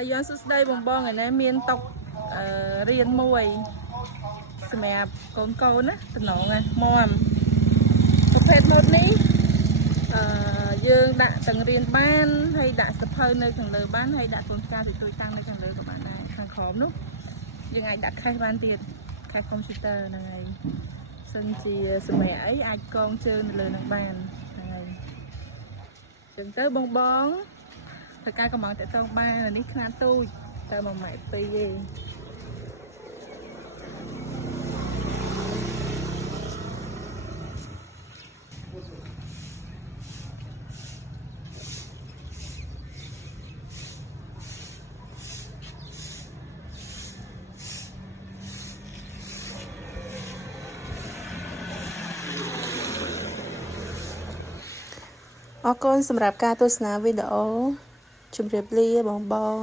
តែយើងសួស្ដីបងបងឯនេះមានតុករៀនមួយសម្រាប់កូនកូនណាតំណងណាមាំប្រភេទម៉ូតនេះយើងដាក់ទាំងរៀនបានហើយដាក់សភៅនៅខាងលើបានហើយដាក់កូនកាជួយតាំងនៅខាងលើក៏បានដែរខាងក្រោមនោះយើងអាចដាក់ខេសបានទៀតខេសកុំព្យូទ័រហ្នឹងហើយសិនជាសម្រាប់អីអាចកងជើងនៅលើនឹងបានហ្នឹងហើយចឹងទៅបងធ្វើការកំងតាក់ទងបាននេះខ្នាតទូចតែ1.2ម៉ែត្រទេអរគុណសម្រាប់ការទស្សនាវីដេអូជម្រាបលាបង